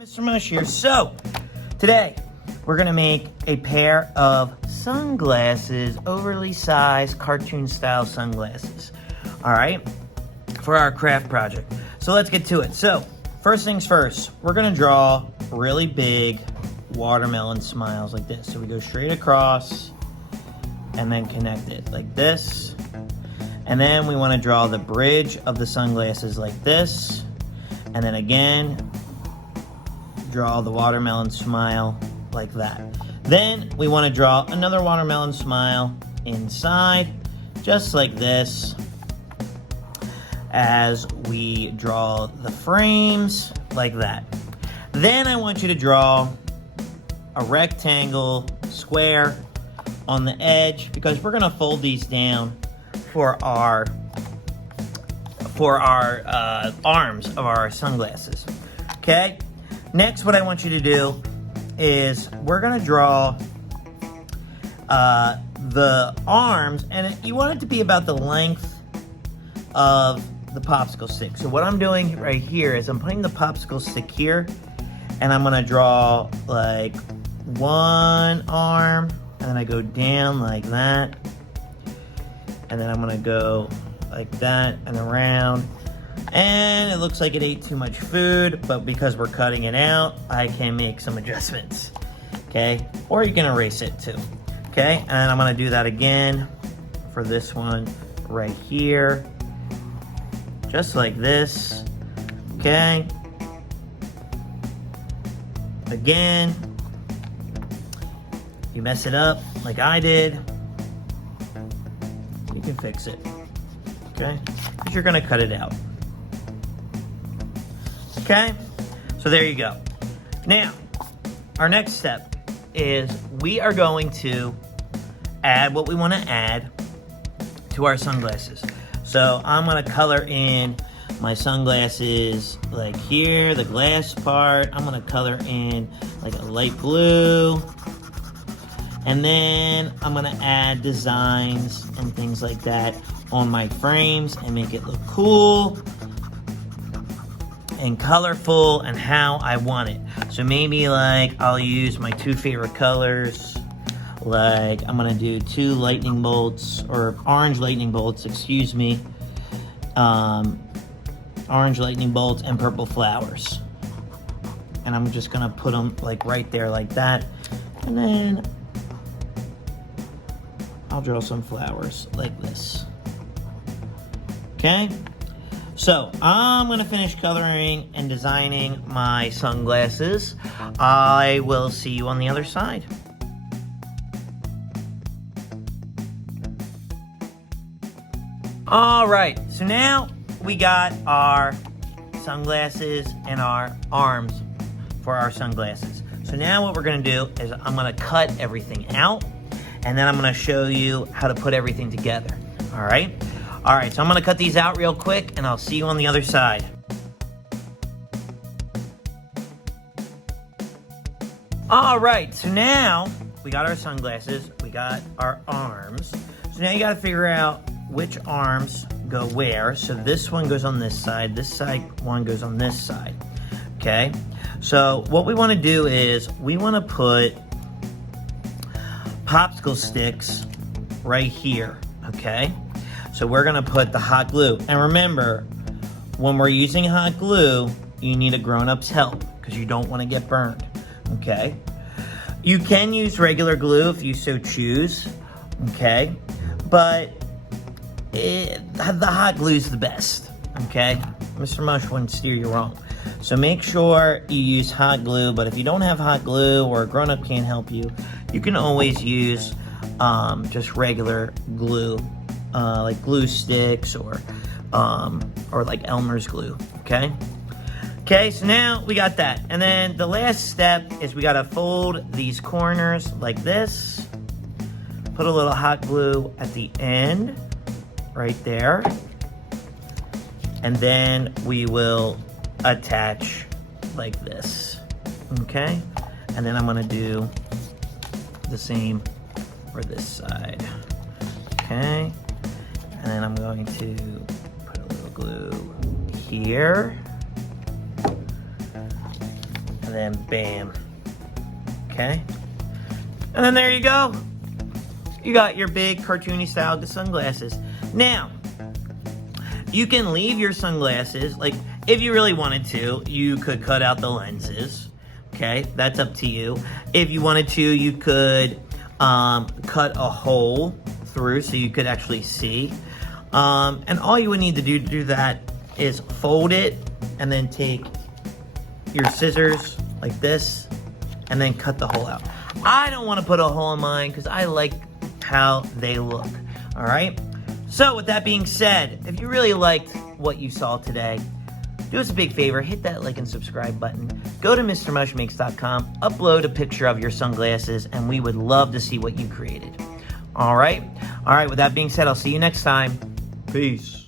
Mr. Mush here. So, today we're going to make a pair of sunglasses, overly sized cartoon style sunglasses. Alright, for our craft project. So let's get to it. So, first things first, we're going to draw really big watermelon smiles like this. So we go straight across and then connect it like this. And then we want to draw the bridge of the sunglasses like this. And then again, draw the watermelon smile like that. Then we want to draw another watermelon smile inside, just like this, as we draw the frames like that. Then I want you to draw a rectangle square on the edge, because we're going to fold these down for our arms of our sunglasses. Okay? Next, what I want you to do is we're going to draw the arms, and you want it to be about the length of the popsicle stick. So what I'm doing right here is I'm putting the popsicle stick here, and I'm going to draw like one arm, and then I go down like that, and then I'm going to go like that and around. And it looks like it ate too much food, but because we're cutting it out, I can make some adjustments, okay? Or you can erase it too, okay? And I'm gonna do that again for this one right here, just like this, okay? Again, you mess it up like I did, you can fix it, okay? Because you're gonna cut it out. Okay, so there you go. Now, our next step is we are going to add what we want to add to our sunglasses. So I'm going to color in my sunglasses like here, the glass part. I'm going to color in like a light blue. And then I'm going to add designs and things like that on my frames and make it look cool and colorful and how I want it. So maybe like I'll use my two favorite colors. Like I'm gonna do two lightning bolts, or orange lightning bolts, excuse me. Orange lightning bolts and purple flowers. And I'm just gonna put them like right there like that. And then I'll draw some flowers like this. Okay? So, I'm going to finish coloring and designing my sunglasses. I will see you on the other side. Alright, so now we got our sunglasses and our arms for our sunglasses. So now what we're going to do is I'm going to cut everything out, and then I'm going to show you how to put everything together. Alright? Alright, so I'm going to cut these out real quick, and I'll see you on the other side. Alright, so now we got our sunglasses, we got our arms. So now you got to figure out which arms go where. So this one goes on this side one goes on this side. Okay? So what we want to do is we want to put popsicle sticks right here. Okay? So we're going to put the hot glue. And remember, when we're using hot glue, you need a grown-up's help because you don't want to get burned, okay? You can use regular glue if you so choose, okay? But the hot glue is the best, okay? Mr. Mush wouldn't steer you wrong. So make sure you use hot glue, but if you don't have hot glue or a grown-up can't help you, you can always use just regular glue. Like glue sticks or like Elmer's glue, okay? Okay, so now we got that. And then the last step is we gotta fold these corners like this. Put a little hot glue at the end, right there. And then we will attach like this, okay? And then I'm gonna do the same for this side, okay? And then I'm going to put a little glue here. And and then bam. Okay? And then there you go. You got your big cartoony style sunglasses. Now, you can leave your sunglasses, like if you really wanted to, you could cut out the lenses. Okay, that's up to you. If you wanted to, you could cut a hole through so you could actually see. And all you would need to do that is fold it and then take your scissors like this and then cut the hole out. I don't want to put a hole in mine because I like how they look. All right. So with that being said, if you really liked what you saw today, do us a big favor, hit that like and subscribe button. Go to MrMushMakes.com, upload a picture of your sunglasses, and we would love to see what you created. All right. With that being said, I'll see you next time. Peace.